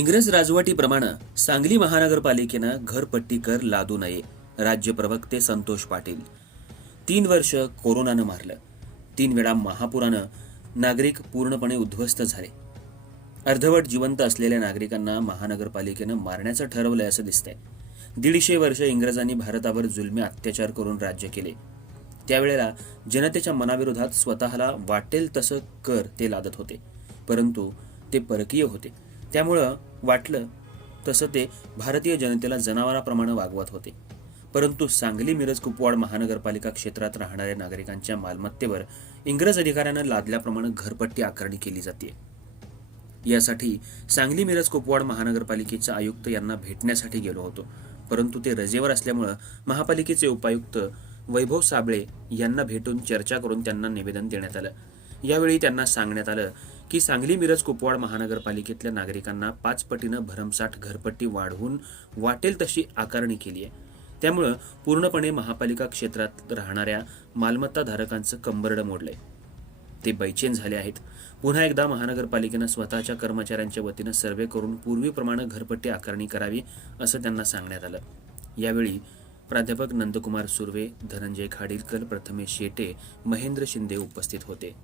इंग्रज राजवटीप्रमाणे सांगली महानगरपालिकेनं घरपट्टी कर लादू नये. राज्य प्रवक्ते संतोष पाटील. 3 वर्ष कोरोनानं मारलं. 3 वेळा महापुरानं नागरिक पूर्णपणे उद्ध्वस्त झाले. अर्धवट जिवंत असलेल्या नागरिकांना महानगरपालिकेनं मारण्याचं ठरवलंय असं दिसतंय. 150 वर्ष इंग्रजांनी भारतावर जुलमी अत्याचार करून राज्य केले. त्यावेळेला जनतेच्या मनाविरोधात स्वतःला वाटेल तसं कर ते लादत होते, परंतु ते परकीय होते. त्यामुळं वाटलं तसं ते भारतीय जनतेला जनावराप्रमाणे वागवत होते. परंतु सांगली मिरज कुपवाड महानगरपालिका क्षेत्रात राहणाऱ्या नागरिकांच्या मालमत्तेवर इंग्रज अधिकाऱ्यांना लादल्याप्रमाणे घरपट्टी आकारणी केली जाते. यासाठी सांगली मिरज कुपवाड महानगरपालिकेचे आयुक्त यांना भेटण्यासाठी गेलो होतो, परंतु ते रजेवर असल्यामुळे महापालिकेचे उपायुक्त वैभव साबळे यांना भेटून चर्चा करून त्यांना निवेदन देण्यात आलं. यावेळी त्यांना सांगण्यात आलं की सांगली मिरज कुपवाड महानगरपालिकेतल्या नागरिकांना 5 पटीनं भरमसाठ घरपट्टी वाढवून वाटेल तशी आकारणी केली आहे. त्यामुळं पूर्णपणे महापालिका क्षेत्रात राहणाऱ्या मालमत्ता धारकांचं कंबरडं मोडलंय. ते बैचेन झाले आहेत. पुन्हा एकदा महानगरपालिकेनं स्वतःच्या कर्मचाऱ्यांच्या वतीनं सर्वे करून पूर्वीप्रमाणे घरपट्टी आकारणी करावी असं त्यांना सांगण्यात आलं. यावेळी प्राध्यापक नंदकुमार सुर्वे, धनंजय खाडीलकर, प्रथमेश शेटे, महेंद्र शिंदे उपस्थित होते.